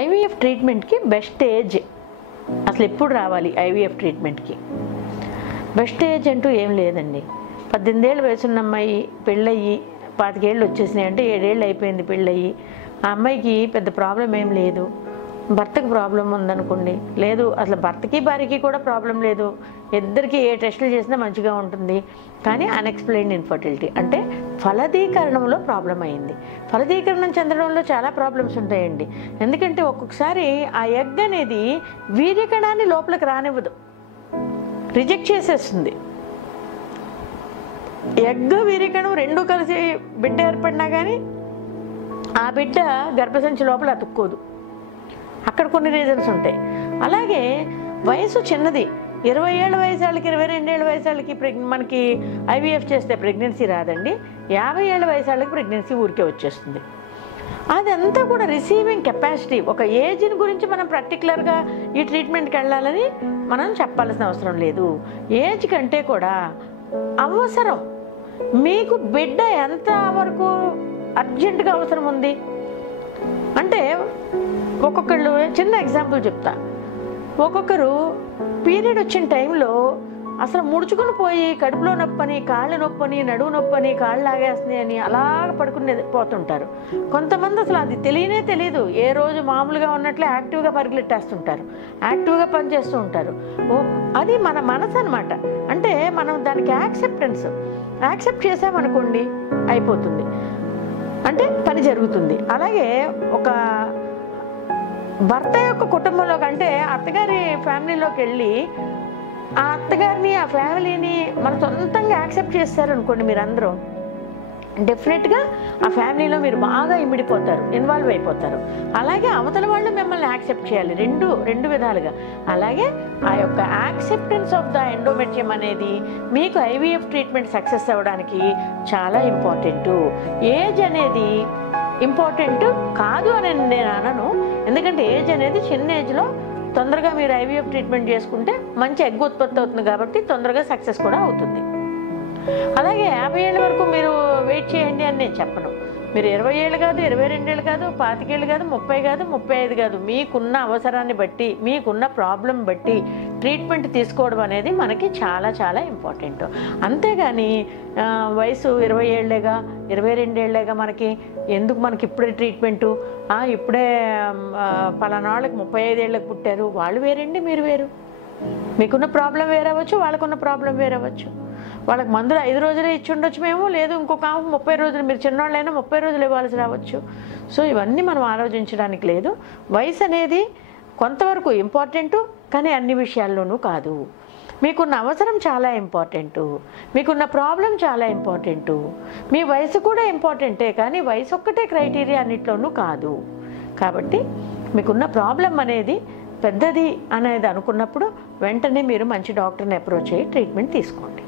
IVF ట్రీట్మెంట్కి best age అసలు ఎప్పుడు రావాలి? ఐవీఎఫ్ ట్రీట్మెంట్కి బెస్ట్ ఏజ్ అంటూ ఏం లేదండి. 18 ఏళ్ళ వయసున్న అమ్మాయి పెళ్ళయ్యి 25 ఏళ్ళు వచ్చేసినాయి అంటే 7 ఏళ్ళు అయిపోయింది పెళ్ళయ్యి, ఆ అమ్మాయికి పెద్ద ప్రాబ్లం ఏం లేదు, భర్తకు ప్రాబ్లం ఉందనుకోండి, లేదు అసలు భర్తకి భార్యకి కూడా ప్రాబ్లం లేదు, ఇద్దరికి ఏ టెస్టులు చేసినా మంచిగా ఉంటుంది, కానీ అన్ఎక్స్ప్లెయిన్డ్ ఇన్ఫర్టిలిటీ అంటే ఫలదీకరణంలో ప్రాబ్లం అయింది. ఫలదీకరణం చెందడంలో చాలా ప్రాబ్లమ్స్ ఉంటాయండి. ఎందుకంటే ఒక్కొక్కసారి ఆ ఎగ్ అనేది వీర్యకణాన్ని లోపలికి రానివ్వదు, రిజెక్ట్ చేసేస్తుంది. ఎగ్ వీర్యకణం రెండు కలిసి బిడ్డ ఏర్పడినా కానీ ఆ బిడ్డ గర్భసంచి లోపల అతుక్కోదు. అక్కడ కొన్ని రీజన్స్ ఉంటాయి. అలాగే వయసు చిన్నది, 20 ఏళ్ళ వయసు వాళ్ళకి 22 ఏళ్ళ వయసు వాళ్ళకి మనకి ఐవీఎఫ్ చేస్తే ప్రెగ్నెన్సీ రాదండి. 50 ఏళ్ళ వయసు వాళ్ళకి ప్రెగ్నెన్సీ ఊరికే వచ్చేస్తుంది. అదంతా కూడా రిసీవింగ్ కెపాసిటీ. ఒక ఏజ్ని గురించి మనం పర్టికులర్గా ఈ ట్రీట్మెంట్కి వెళ్ళాలని మనం చెప్పాల్సిన అవసరం లేదు. ఏజ్ కంటే కూడా అవసరం, మీకు బిడ్డ ఎంత వరకు అర్జెంటుగా అవసరం ఉంది అంటే, ఒక్కొక్కళ్ళు చిన్న ఎగ్జాంపుల్ చెప్తా. ఒక్కొక్కరు పీరియడ్ వచ్చిన టైంలో అసలు ముడుచుకుని పోయి కడుపులో నొప్పని, కాళ్ళు నొప్పని, నడువు నొప్పని, కాళ్ళు లాగేస్తున్నాయి అని అలా పడుకునే పోతుంటారు. కొంతమంది అసలు అది తెలియదు, ఏ రోజు మామూలుగా ఉన్నట్లే యాక్టివ్గా పరిగెట్టేస్తుంటారు, యాక్టివ్గా పనిచేస్తూ ఉంటారు. అది మన మనసు అనమాట. అంటే మనం దానికి యాక్సెప్ట్ చేసామనుకోండి అయిపోతుంది, అంటే పని జరుగుతుంది. అలాగే ఒక భర్త యొక్క కుటుంబంలో కంటే అత్తగారి ఫ్యామిలీలోకి వెళ్ళి ఆ అత్తగారిని, ఆ ఫ్యామిలీని మన సొంతంగా యాక్సెప్ట్ చేస్తారనుకోండి మీరందరూ, డెఫినెట్గా ఆ ఫ్యామిలీలో మీరు బాగా ఇమిడిపోతారు, ఇన్వాల్వ్ అయిపోతారు. అలాగే అవతల వాళ్ళు మిమ్మల్ని యాక్సెప్ట్ చేయాలి, రెండు విధాలుగా. అలాగే ఆ యొక్క యాక్సెప్టెన్స్ ఆఫ్ ద ఎండోమెట్రియం అనేది మీకు ఐవీఎఫ్ ట్రీట్మెంట్ సక్సెస్ అవ్వడానికి చాలా ఇంపార్టెంటు. ఏజ్ అనేది ఇంపార్టెంట్ కాదు అని నేను అనను, ఎందుకంటే ఏజ్ అనేది చిన్న ఏజ్లో తొందరగా మీరు ఐవీఎఫ్ ట్రీట్మెంట్ చేసుకుంటే మంచి ఎగ్ ఉత్పత్తి అవుతుంది కాబట్టి తొందరగా సక్సెస్ కూడా అవుతుంది. అలాగే 50 ఏళ్ళ వరకు మీరు వెయిట్ చేయండి అని నేను చెప్పను. మీరు 20 ఏళ్ళు కాదు, 22 ఏళ్ళు కాదు, 25 ఏళ్ళు కాదు, 30 కాదు, 35 కాదు, మీకున్న అవసరాన్ని బట్టి, మీకున్న ప్రాబ్లం బట్టి ట్రీట్మెంట్ తీసుకోవడం అనేది మనకి చాలా చాలా ఇంపార్టెంట్. అంతేగాని వయసు 20 ఏళ్ళేగా, 22 ఏళ్ళేగా మనకి ఇప్పుడే ట్రీట్మెంటు, ఇప్పుడే పలానా వాళ్ళకి 35 ఏళ్ళకి పుట్టారు, వాళ్ళు వేరండి, మీరు వేరు. మీకున్న ప్రాబ్లం వేరవచ్చు, వాళ్ళకున్న ప్రాబ్లం వేరవచ్చు. వాళ్ళకి మందులు 5 రోజులే ఇచ్చి ఉండొచ్చు మేము, లేదు ఇంకొక 30 రోజులు, మీరు చిన్నవాళ్ళైనా 30 రోజులు ఇవ్వాల్సి రావచ్చు. సో ఇవన్నీ మనం ఆలోచించడానికి లేదు. వయసు అనేది కొంతవరకు ఇంపార్టెంటు, కానీ అన్ని విషయాల్లోనూ కాదు. మీకున్న అవసరం చాలా ఇంపార్టెంటు, మీకున్న ప్రాబ్లం చాలా ఇంపార్టెంటు, మీ వయసు కూడా ఇంపార్టెంటే, కానీ వయసు ఒక్కటే క్రైటీరియా అన్నిట్లోనూ కాదు. కాబట్టి మీకున్న ప్రాబ్లం అనేది పెద్దది అనేది అనుకున్నప్పుడు వెంటనే మీరు మంచి డాక్టర్ని అప్రోచ్ అయ్యి ట్రీట్మెంట్ తీసుకోండి.